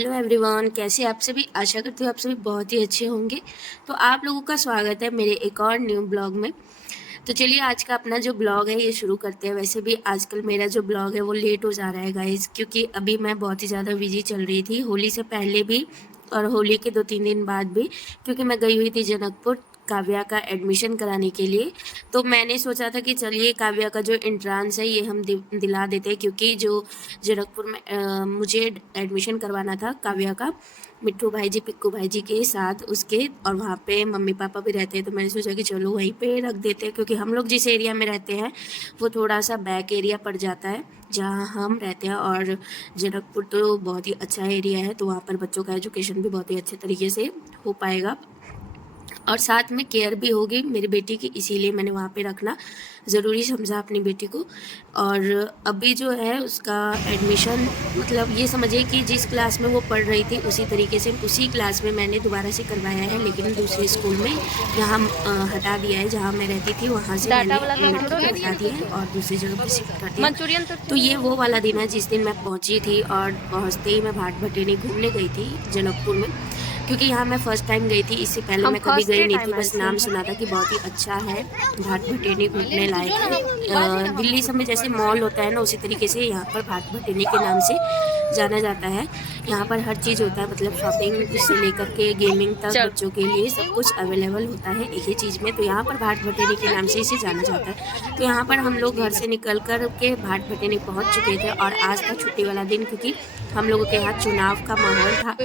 Hello everyone, कैसे आप सभी। आशा करती हूँ आप सभी बहुत ही अच्छे होंगे। तो आप लोगों का स्वागत है मेरे एक और न्यू ब्लॉग में। तो चलिए आज का अपना जो ब्लॉग है ये शुरू करते हैं। वैसे भी आजकल मेरा जो ब्लॉग है वो लेट हो जा रहा है गाइस, क्योंकि अभी मैं बहुत ही ज़्यादा बिजी चल रही थी, होली से पहले भी और होली के 2-3 दिन बाद भी, क्योंकि मैं गई हुई थी जनकपुर काव्या का एडमिशन कराने के लिए। तो मैंने सोचा था कि चलिए काव्या का जो एंट्रांस है ये हम दिला देते हैं, क्योंकि जो जनकपुर में मुझे एडमिशन करवाना था काव्या का, मिट्ठू भाई जी पिक्कू भाई जी के साथ उसके, और वहाँ पे मम्मी पापा भी रहते हैं। तो मैंने सोचा कि चलो वहीं पे रख देते हैं, क्योंकि हम लोग जिस एरिया में रहते हैं वो थोड़ा सा बैक एरिया पड़ जाता है जहाँ हम रहते हैं, और जनकपुर तो बहुत ही अच्छा एरिया है, तो वहाँ पर बच्चों का एजुकेशन भी बहुत ही अच्छे तरीके से हो पाएगा और साथ में केयर भी होगी मेरी बेटी की, इसीलिए मैंने वहाँ पे रखना ज़रूरी समझा अपनी बेटी को। और अभी जो है उसका एडमिशन, मतलब ये समझिए कि जिस क्लास में वो पढ़ रही थी उसी तरीके से उसी क्लास में मैंने दोबारा से करवाया है, लेकिन दूसरे स्कूल में यहाँ हटा दिया है। जहाँ मैं रहती थी वहाँ से मैंने हटा दिया है और दूसरी जगह पर शिफ्ट कर दिया। तो ये वो वाला दिन है जिस दिन मैं पहुँची थी, और पहुँचते ही मैं भाट भटेनी घूमने गई थी जनकपुर में, क्योंकि यहाँ मैं फ़र्स्ट टाइम गई थी। इससे पहले मैं कभी गई नहीं थी, बस नाम सुना था कि बहुत ही अच्छा है, भाट भटेनी घूमने लायक है। दिल्ली सब में जैसे मॉल होता है ना, उसी तरीके से यहाँ पर भाट भटेनी के नाम से जाना जाता है। यहाँ पर हर चीज़ होता है, मतलब शॉपिंग से लेकर के गेमिंग तक बच्चों के लिए सब कुछ अवेलेबल होता है एक ही चीज़ में। तो यहाँ पर भाट भटेनी के नाम से इसे जाना जाता है। तो यहाँ पर हम लोग घर से निकल कर के भाट भटेनी पहुँच चुके थे, और आज था छुट्टी वाला दिन, क्योंकि हम लोगों के यहाँ चुनाव का माहौल था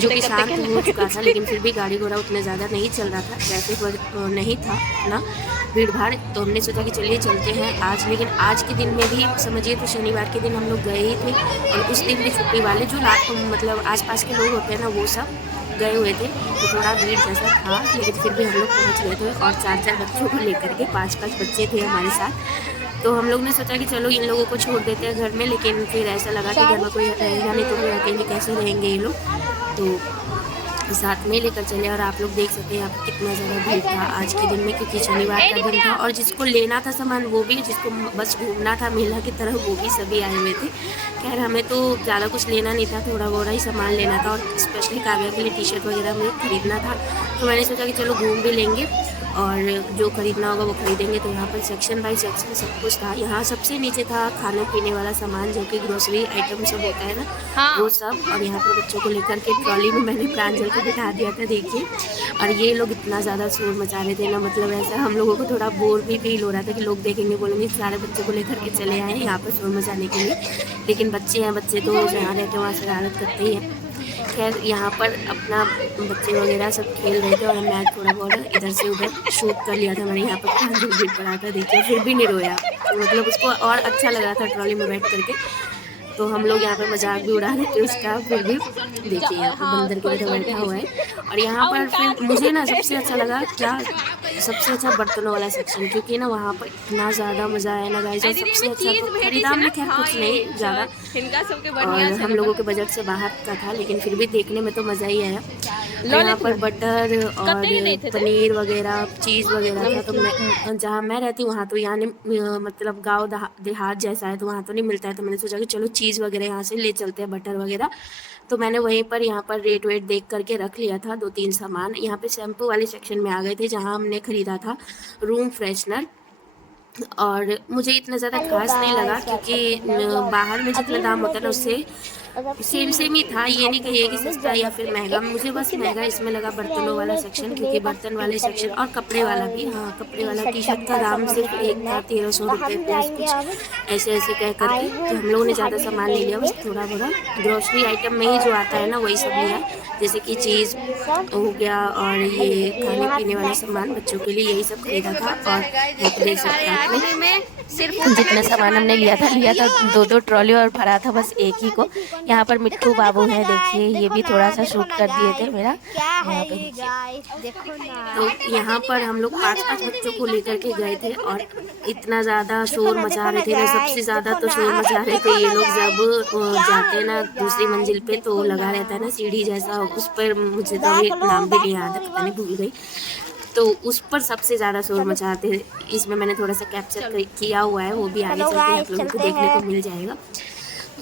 जो कि शांत हो चुका था, लेकिन फिर भी गाड़ी घोड़ा उतना ज़्यादा नहीं चल रहा था, ट्रैफिक नहीं था ना, भीड़ भाड़। तो हमने सोचा कि चलिए चलते हैं आज। लेकिन आज के दिन में भी समझिए तो शनिवार के दिन हम लोग गए ही थे, और उस दिन भी छुट्टी वाले जो मतलब आसपास के लोग होते हैं ना वो सब गए हुए थे, तो थोड़ा भीड़ जैसा था, लेकिन फिर भी हम लोग पहुँच गए थे। और 4-4 बच्चों को लेकर के 5-5 बच्चे थे हमारे साथ। तो हम लोग ने सोचा कि चलो इन लोगों को छोड़ देते हैं घर में, लेकिन फिर ऐसा लगा कि घर में कोई रहेगा नहीं, तो फिर अकेले कैसे रहेंगे ये लोग, तो साथ में लेकर चले। और आप लोग देख सकते हैं यहाँ पर कितना ज़्यादा भीड़ था आज के दिन में, क्योंकि शनिवार का दिन था, और जिसको लेना था सामान वो भी, जिसको बस घूमना था मेला की तरह वो भी सभी आए हुए थे। खैर हमें तो ज़्यादा कुछ लेना नहीं था, थोड़ा बोरा ही सामान लेना था, और स्पेशली काव्या के लिए टी शर्ट वगैरह मुझे खरीदना था। तो मैंने सोचा कि चलो घूम भी लेंगे और जो खरीदना होगा वो खरीदेंगे। तो यहाँ पर सेक्शन बाय सेक्शन सब कुछ था। यहाँ सबसे नीचे था खाने पीने वाला सामान, जो कि ग्रोसरी आइटम सब होता है ना, वो सब। और यहाँ पर बच्चों को लेकर के ट्रॉली में मैंने प्रांजल को बिठा दिया था, देखिए। और ये लोग इतना ज़्यादा शोर मचा रहे थे ना, मतलब ऐसा हम लोगों को थोड़ा बोर भी फील हो रहा था कि लोग देखेंगे बोलेंगे सारे बच्चों को लेकर के चले आए यहाँ पर शोर मचाने के लिए। लेकिन बच्चे हैं, बच्चे तो जहाँ रहते हैं वहाँ शरारत करते ही हैं। खैर यहाँ पर अपना बच्चे वगैरह सब खेल रहे थे, और मैं थोड़ा बहुत इधर से उधर शूट कर लिया था मैंने। यहाँ पर प्रांजल गिर पड़ा था, देखिए, फिर भी नहीं रोया, तो मतलब उसको और अच्छा लग रहा था ट्रॉली में बैठ करके। तो हम लोग यहाँ पर मजाक भी उड़ा रहे थे उसका, फिर भी देखिए यहाँ पर बंदर की तरह बैठा हुआ है। और यहाँ पर फिर मुझे ना सबसे अच्छा लगा क्या, सबसे अच्छा बर्तनों वाला सेक्शन, क्योंकि ना वहाँ पर इतना ज़्यादा मज़ा आया ना गाइस। और सबसे अच्छा तो खरीदा हमने खैर कुछ नहीं ज़्यादा, और हम लोगों के बजट से बाहर का था, लेकिन फिर भी देखने में तो मज़ा ही आया। यहाँ पर बटर और पनीर वगैरह चीज़ वगैरह था। तो मैं जहाँ मैं रहती हूँ वहाँ तो यहाँ मतलब गाँव देहात जैसा है, तो वहाँ तो नहीं मिलता है। तो मैंने सोचा कि चलो चीज़ वगैरह यहाँ से ले चलते हैं, बटर वगैरह। तो मैंने वहीं पर यहाँ पर रेट वेट देख करके रख लिया था 2-3 सामान। यहाँ पे शैम्पू वाले सेक्शन में आ गए थे, जहाँ हमने ख़रीदा था रूम फ्रेशनर। और मुझे इतना ज़्यादा खास नहीं लगा, क्योंकि बाहर में जितना दाम होता है ना उससे सेम ही था। ये नहीं कहिए कि सस्ता या फिर महंगा, मुझे बस महंगा इसमें लगा बर्तनों वाला सेक्शन, क्योंकि बर्तन वाले सेक्शन और कपड़े वाला भी। हाँ, कपड़े वाला टी शर्ट का दाम सिर्फ एक था 1300 रुपये प्लस कुछ ऐसे ऐसे कह करके। तो हम लोगों ने ज़्यादा सामान ले लिया, बस थोड़ा बड़ा ग्रोसरी आइटम में ही जो आता है ना वही सब लिया, जैसे कि चीज़ हो गया और ये खाने पीने वाला सामान बच्चों के लिए, यही सब खरीदा था। और देख सकते हैं आपने सिर्फ जितना सामान हमने लिया था 2-2 ट्रॉली, और भरा था बस एक ही को। यहाँ पर मिट्ठू बाबू हैं, देखिए, ये भी थोड़ा सा शूट कर दिए थे मेरा यहाँ पे। तो यहाँ पर हम लोग 5-5 बच्चों को लेकर के गए थे, और इतना ज़्यादा शोर मचा रहे थे ना, सबसे ज़्यादा तो शोर मचा रहे थे ये लोग। जब जाते हैं ना दूसरी मंजिल पे तो लगा रहता है ना सीढ़ी जैसा, उस पर मुझे तो एक नाम भी नहीं याद है, पता नहीं भूल गई। तो उस पर सबसे ज़्यादा शोर मचाते हैं। इसमें मैंने थोड़ा सा कैप्चर किया हुआ है, वो भी आगे चल के आप लोगों को देखने को मिल जाएगा।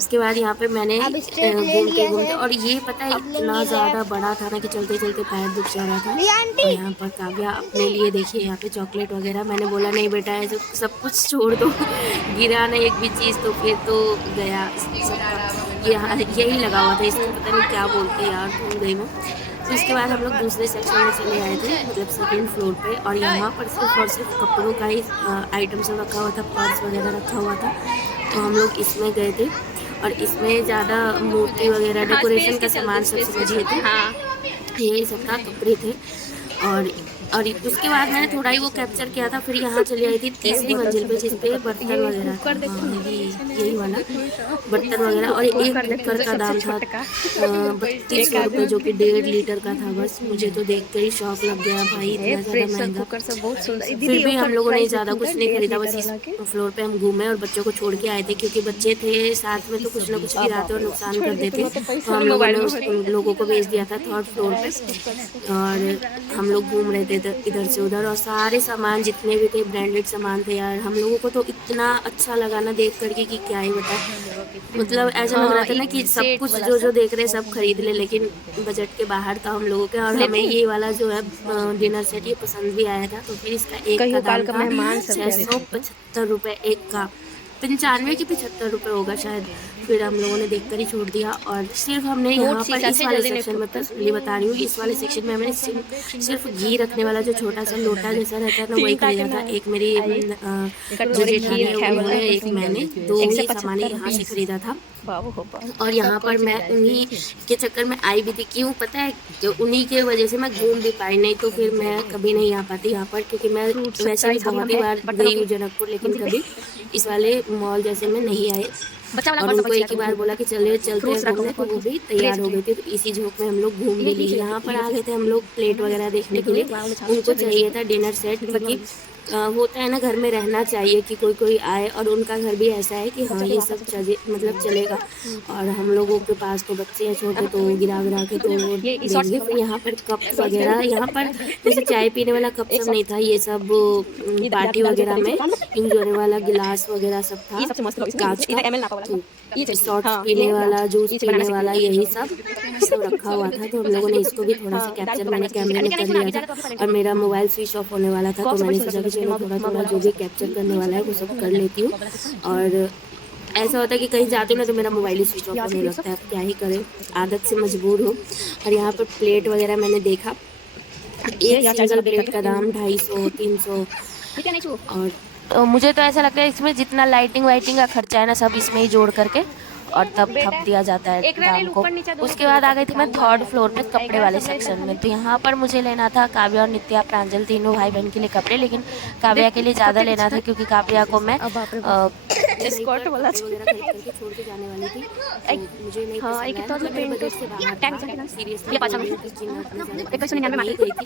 उसके बाद यहाँ पे मैंने घूमते घूमते, और ये पता है इतना ज़्यादा बड़ा था ना कि चलते चलते पैर दुख जा रहा था। और यहाँ पर काव्या अपने लिए देखिए यहाँ पे चॉकलेट वगैरह, मैंने बोला नहीं बेटा ऐसे सब कुछ छोड़ दो गिरा ना एक भी चीज़ तो फिर तो गया सबका। यहाँ यही लगा हुआ था, इसको पता नहीं क्या बोलते यार, भूल गई मैं। तो उसके बाद हम लोग दूसरे सेक्शन में चले आए थे, मतलब सेकेंड फ्लोर पे, और यहाँ पर सिर्फ और सिर्फ कपड़ों का ही आइटम सब रखा हुआ था, पर्स वगैरह रखा हुआ था। तो हम लोग इसमें गए थे और इसमें ज़्यादा मूर्ति वगैरह डेकोरेशन का सामान सब समझिए थे, हाँ यही सब था, कपड़े थे। और उसके बाद मैंने थोड़ा ही वो कैप्चर किया था। फिर यहाँ चली आई थी तीसरी मंजिल पे, जिस पे बर्तन वगैरह था, यही वाला बर्तन वगैरह। और एक कुकर का दाम था 3200 रुपये, जो कि 1.5 लीटर का था। बस मुझे तो देख कर ही शौक लग गया भाई, इतना ज़्यादा महंगा। फिर भी हम लोगों ने ज़्यादा कुछ नहीं खरीदा, बस इस फ्लोर पे हम घूमे और बच्चों को छोड़ के आए थे, क्योंकि बच्चे थे साथ में तो कुछ ना कुछ गिराते और नुकसान कर देते। तो हम लोगों ने उन लोगों को भेज दिया था थर्ड फ्लोर पे, और हम लोग घूम रहे थे इधर से उधर। और सारे सामान जितने भी थे ब्रांडेड सामान थे यार, हम लोगों को तो इतना अच्छा लगा ना देख करके कि क्या ही बताएं। मतलब ऐसा लग रहा था ना कि सब कुछ जो जो देख रहे सब खरीद ले, लेकिन बजट के बाहर था हम लोगों के। और हमें ये वाला जो है डिनर सेट ये पसंद भी आया था, तो फिर इसका एक का दाम था 675 रुपये एक का, 95 की 75 रुपये होगा शायद। फिर हम लोगों ने देखकर ही छोड़ दिया। और सिर्फ हमने यहाँ पर इस वाले सेक्शन में, पहले बता रही हूँ, इस वाले सेक्शन में हमने सिर्फ घी रखने वाला जो छोटा सा लोटा जैसा रहता है ना, वही खरीदा था। एक मेरी जो जेठानी है उन्होंने, एक मैंने, 2 ही सामान यहाँ से खरीदा था। और यहाँ पर मैं उन्हीं के चक्कर में आई भी थी। क्यों पता है, जो उन्हीं के वजह से मैं घूम भी पाई, नहीं तो फिर मैं कभी नहीं आ पाती यहाँ पर, क्योंकि मैं वैसे भी बहुत ही बार गई हूँ जनकपुर, लेकिन कभी इस वाले मॉल जैसे में नहीं आए। और उनको एक ही बार बोला कि चलते हैं घूमने, तो वो भी तैयार हो गए थे। तो इसी झोंक में हम लोग घूम भी लिए। यहाँ पर आ गए थे हम लोग प्लेट वगैरह देखने के लिए। उनको चाहिए था डिनर सेट, क्योंकि होता है ना घर में रहना चाहिए कि कोई कोई आए, और उनका घर भी ऐसा है कि हाँ ये सब मतलब चलेगा। और हम लोगों के पास तो बच्चे हैं छोटे, तो गिरा के तो देंगे। फिर यहाँ पर कप वगैरह, यहाँ पर जैसे चाय पीने वाला कप सब नहीं था, ये सब पार्टी वगैरह में यूज होने वाला गिलास वगैरह सब था, कांच का, शॉर्ट्स पीने वाला, जूस पीने वाला, यही सब रखा हुआ था। तो हम लोगों ने इसको भी थोड़ा सा कैप्चर मैंने कैमरे में कर लिया था। और मेरा मोबाइल स्विच ऑफ होने वाला था, तो मैंने सोचा कि चलो थोड़ा थोड़ा जो भी कैप्चर करने वाला है वो सब कर लेती हूँ। और ऐसा होता है कि कहीं जाती हूँ ना तो मेरा मोबाइल ही स्विच ऑफ होने लगता है, अब क्या ही करें, आदत से मजबूर हूँ। और यहाँ पर प्लेट वगैरह मैंने देखा, एक सिंगल प्लेट का दाम 250-300। और मुझे तो ऐसा लगता है इसमें जितना लाइटिंग वाइटिंग का खर्चा है ना, सब इसमें ही जोड़ करके और तब थप दिया जाता है दाम को। उसके बाद आ गई थी मैं थर्ड फ्लोर पे कपड़े वाले सेक्शन में। तो यहाँ पर मुझे लेना था काव्या और नित्या प्रांजल तीनों भाई बहन के लिए कपड़े, लेकिन काव्या के लिए ज़्यादा लेना था, क्योंकि काव्या को मैं स्कर्ट वाला वगैरह खरीद करके छोड़ के जाने वाली थी। तो मुझे नहीं पसंद आया, मतलब मेरे बजट से बाहर था, सीरियसली गई थी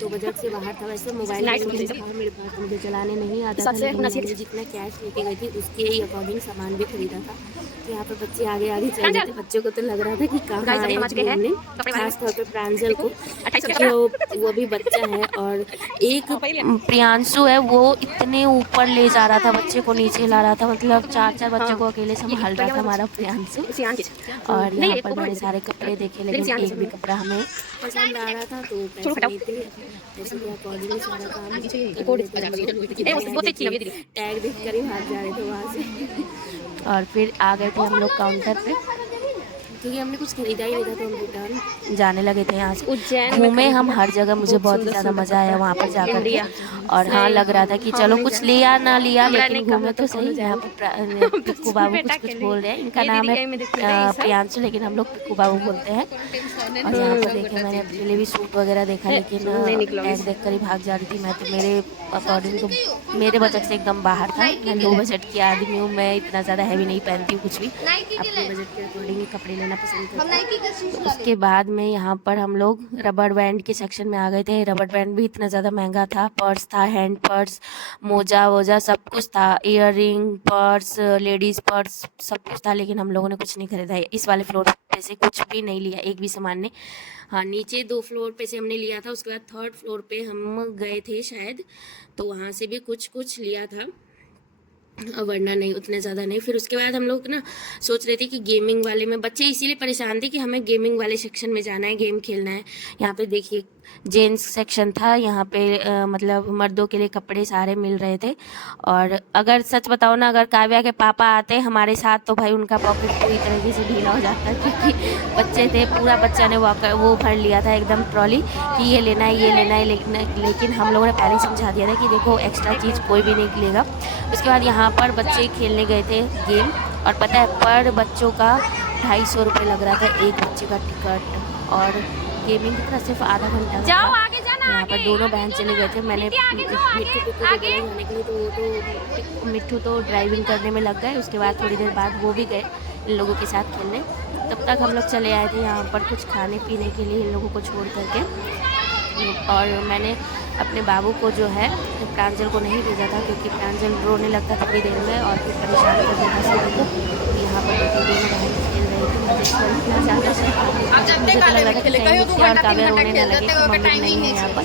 तो बजट से बाहर था। वैसे मोबाइल मेरे पास मुझे चलाने नहीं आता था, लेकिन मैंने जितना कैश लेके गई थी उसके ही अकॉर्डिंग सामान भी खरीदा था। तो यहाँ पर बच्चे आगे चल रहे थे, बच्चों को तो लग रहा था कि कहाँ आए हमने, खासतौर पर प्रांजल को, क्योंकि वो भी बच्चा है। और एक प्रियांशु है, वो इतने ऊपर ले जा रहा था बच्चे को, नीचे ला रहा था, मतलब 4 बच्चों को अकेले संभाल रहा था हमारा प्रियांशु। और यहाँ पर बड़े सारे कपड़े देखे, लेकिन एक भी कपड़ा हमें पसंद आ रहा था, तो पैसे नहीं थे, पैसे के अकॉर्डिंग सारा काम टैग देख कर ही भाग जा रहे थे वहाँ से। और फिर आ गए थे हम लोग काउंटर पे, क्योंकि हमने कुछ खरीदा ही नहीं था, तो हम रिटर्न जाने लगे थे यहाँ से। उज्जैन घूमे हम हर जगह, मुझे बहुत ही ज़्यादा मज़ा आया वहाँ पर जाकर के। और हाँ लग रहा था कि चलो कुछ लिया ना लिया, लेकिन घूमे तो सही। यहाँ पर पिक्कू बाबू कुछ बोल रहे हैं, इनका नाम है प्रियांशु, लेकिन हम लोग पिक्कू बाबू बोलते हैं। और यहाँ पर देखे मैंने अपने लिए भी सूट वगैरह देखा, लेकिन टैग देख कर ही भाग जा रही थी मैं। तो मेरे अकॉर्डिंग तो मेरे बजट से एकदम बाहर था। मैं लो बजट की आदमी हूँ, मैं इतना ज़्यादा हैवी नहीं पहनती हूँ कुछ भी, अपने बजट के अकॉर्डिंग ही कपड़े लेना पसंद करती हूँ। तो उसके बाद में यहाँ पर हम लोग रबड़ बैंड के सेक्शन में आ गए थे। रबड़ बैंड भी इतना ज़्यादा महंगा था, पर्स था, हैंड पर्स, मोजा वोजा सब कुछ था, ear ring, purse, ladies purse सब कुछ था, लेकिन हम लोगों ने कुछ नहीं खरीदा। इस वाले फ्लोर पे से कुछ भी नहीं लिया, एक भी सामान ने। हाँ नीचे 2 फ्लोर पे से हमने लिया था, उसके बाद थर्ड फ्लोर पे हम गए थे शायद, तो वहाँ से भी कुछ लिया था। और वरना नहीं, उतने ज़्यादा नहीं। फिर उसके बाद हम लोग ना सोच रहे थे कि गेमिंग वाले में, बच्चे इसीलिए परेशान थे कि हमें गेमिंग वाले सेक्शन में जाना है, गेम खेलना है। यहाँ पे देखिए जेंट्स सेक्शन था, यहाँ पे मतलब मर्दों के लिए कपड़े सारे मिल रहे थे। और अगर सच बताओ ना, अगर काव्या के पापा आते हमारे साथ तो भाई उनका पॉकेट पूरी तरीके से ढीला हो जाता, क्योंकि बच्चे थे, पूरा बच्चा ने वो भर लिया था एकदम ट्रॉली कि ये लेना है ये लेना है। लेकिन हम लोगों ने पहले ही समझा दिया था कि देखो एक्स्ट्रा चीज़ कोई भी नहीं लेगा। उसके बाद यहाँ पर बच्चे खेलने गए थे गेम, और पता है पर बच्चों का 250 रुपये लग रहा था एक बच्चे का टिकट। और गेमिंग की तरह सिर्फ आधा घंटा जाओ आगे जाना। यहाँ पर दोनों बहन चले गए थे। मैंने मिट्टू को जाने के लिए, तो वो तो मिट्टू तो ड्राइविंग करने में लग गए। उसके बाद थोड़ी देर बाद वो भी गए इन लोगों के साथ खेलने। तब तक हम लोग चले आए थे यहाँ पर कुछ खाने पीने के लिए इन लोगों को छोड़ करके। और मैंने अपने बाबू को जो है प्रांजल को नहीं भेजा था, क्योंकि प्रांजल रोने लगता था थोड़ी देर में और फिर परेशान कर देता सभी को। यहाँ पर दोनों बहन खेल रहे थे, मुझे इतना ज़्यादा मुझे तो लग रहा था कि और काव्या रोने न लगे कि मम्मी नहीं है यहाँ पर,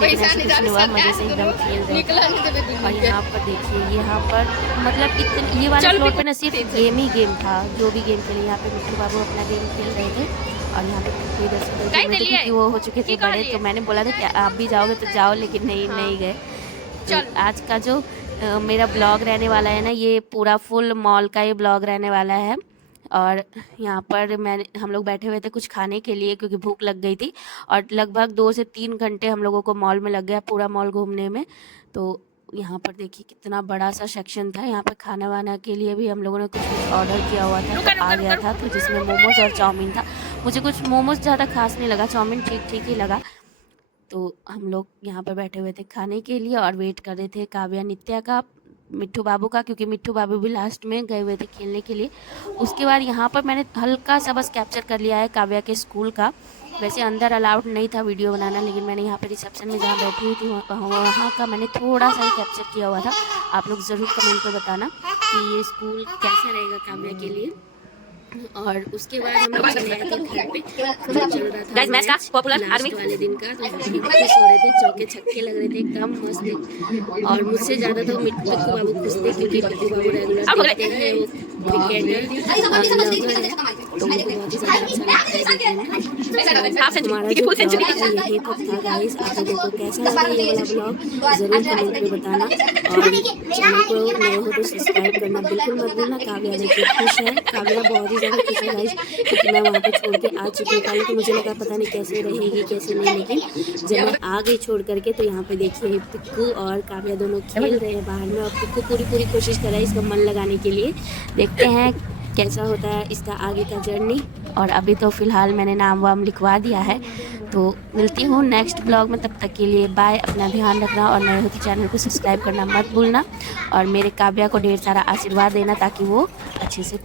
लेकिन ऐसे कुछ नहीं हुआ, मज़े से एकदम खेल रहे थे। और यहाँ पर देखिए, यहाँ पर मतलब इतने ये वाले फ्लोर पे ना सिर्फ गेम ही गेम था, जो भी गेम खेले। यहाँ पे मिट्टू बाबू अपना गेम खेल रहे थे और यहाँ पे इधर से क्योंकि वो हो चुके थे बड़े, तो मैंने बोला था कि आप भी जाओगे तो जाओ, लेकिन नहीं गए। तो आज का जो मेरा ब्लॉग रहने वाला है ना, ये पूरा फुल मॉल का ये ब्लॉग रहने वाला है। और यहाँ पर हम लोग बैठे हुए थे कुछ खाने के लिए, क्योंकि भूख लग गई थी। और लगभग 2 से 3 घंटे हम लोगों को मॉल में लग गया, पूरा मॉल घूमने में। तो यहाँ पर देखिए कितना बड़ा सा सेक्शन था। यहाँ पर खाना वाना के लिए भी हम लोगों ने कुछ ऑर्डर किया हुआ था, तो आ गया था। तो जिसमें मोमोज और चाउमीन था। मुझे कुछ मोमोज ज़्यादा खास नहीं लगा, चाउमीन ठीक ही लगा। तो हम लोग यहाँ पर बैठे हुए थे खाने के लिए और वेट कर रहे थे काव्या नित्या का, मिट्टू बाबू का, क्योंकि मिट्टू बाबू भी लास्ट में गए हुए थे खेलने के लिए। उसके बाद यहाँ पर मैंने हल्का सा बस कैप्चर कर लिया है काव्या के स्कूल का। वैसे अंदर अलाउड नहीं था वीडियो बनाना, लेकिन मैंने यहाँ पे रिसेप्शन में जहाँ बैठी हुई थी वहाँ का मैंने थोड़ा सा ही कैप्चर किया हुआ था। आप लोग ज़रूर कमेंट पर बताना कि ये स्कूल कैसा रहेगा काव्या के लिए। और उसके बाद हम लोग चले आए थे घर पे, जो चल रहा था मैच लास्ट वाले दिन का। तो खुश हो रहे थे, चौके छक्के लग रहे थे एकदम मस्त। और मुझसे ज़्यादा तो मिट्टू बाबू खुश थे, क्योंकि मिट्टू बाबू रेगुलर देखते हैं, वो क्रिकेटर तो उनको बहुत ही ज़्यादा अच्छा लगता है देखने में। हमारा जो ब्लॉग है यही तक था गाइस। आप लोगों को कैसा लगा ये वाला ब्लॉग ज़रूर कमेंट में बताना, और चैनल को नए हो तो सब्सक्राइब करना बिल्कुल मत भूलना। काव्या देखिए खुश है, काव्या बहुत ही ज़्यादा खुश है गाइस, क्योंकि मैं वहाँ पे छोड़ के आ चुकी हूँ। पहले तो मुझे लगा पता नहीं कैसे रहेगी कैसे नहीं, लेकिन जब मैं आ गई छोड़ करके तो यहाँ पे देखिए पिक्कू और काव्या दोनों खेल रहे हैं बाहर में। और पिक्कू पूरी कोशिश कर रहा है इसका मन लगाने के लिए। देखते हैं कैसा होता है इसका आगे का जर्नी। और अभी तो फ़िलहाल मैंने नाम वाम लिखवा दिया है। तो मिलती हूँ नेक्स्ट ब्लॉग में, तब तक के लिए बाय। अपना ध्यान रखना और नए हो तो चैनल को सब्सक्राइब करना मत भूलना। और मेरे काव्या को ढेर सारा आशीर्वाद देना ताकि वो अच्छे से